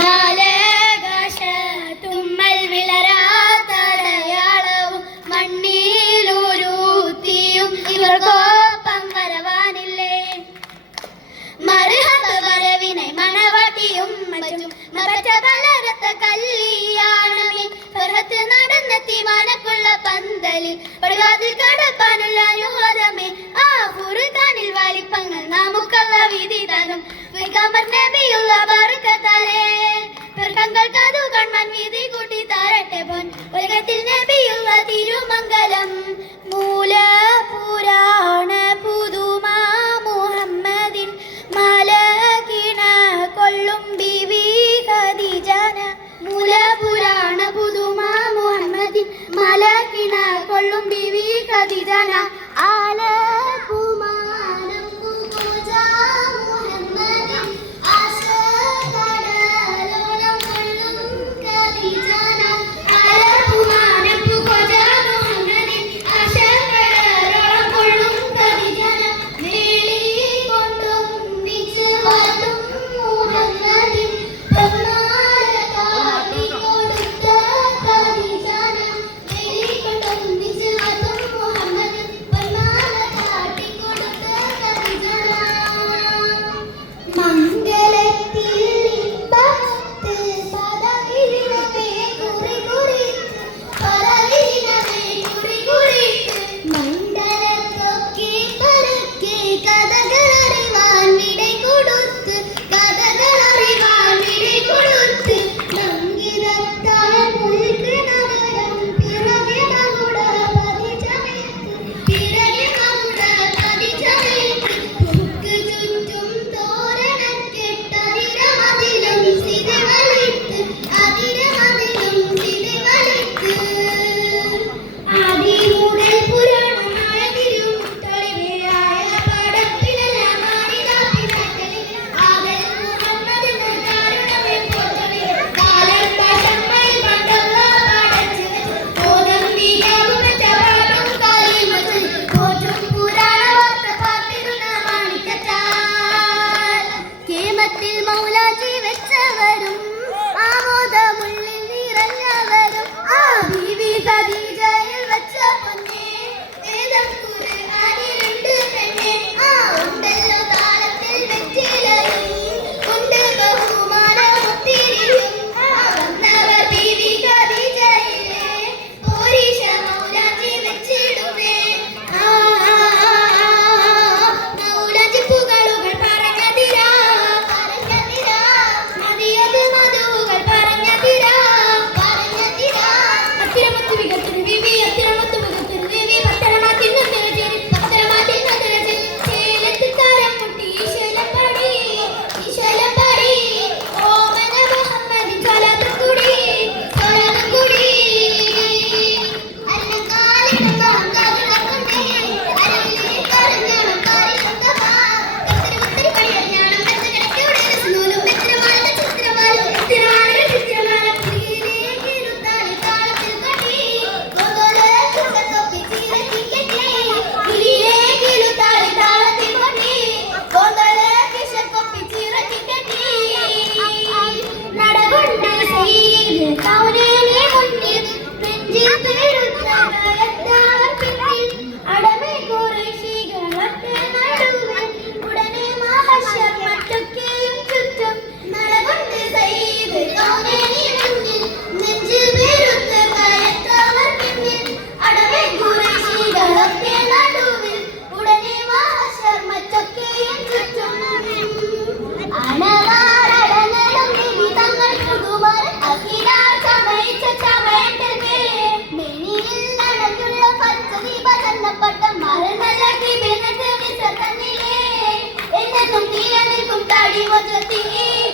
മാലാകാശ തുമ്മൽ വിളരാത്തടയാളവും മണ്ണിലൂരുത്തിയും ഇവർക്കൊപ്പം വരവാനില്ലേ. മർഹബ വരവിനെ മണവാട്ടിയും മറ്റും മറച്ച പലരത്ത കല്യാണമേ ഫർഹത്ത് നടന്നെത്തി വാനക്കുള്ള പന്തലിൽ പടുവാതിൽ കടപ്പാനുള്ള അനുവാദമേ. ആ ഖുർആനിൽ വാലിപ്പങ്ങൾ നമുക്കുള്ള വിധി തരും പൈഗംബർ നബിയുള്ള ബർക്കത്താലേ. പെർക്കങ്ങൾക്ക് അതു കൺമാൻ വിധി കൂട്ടി താരട്ടെ പോൻ ഉലകത്തിൽ നബിയുള്ള തിരുമംഗലം. മൂല പുരാണ പുതുമാ മുഹമ്മദിൻ മലകിണ കൊള്ളും ബിവി ഖദീജന. മൂല പുരാണ പുതുമാ മുഹമ്മദിൻ മലകിണ കൊള്ളും ബിവി ഖദീജന. ആല Tadi wajah tinggi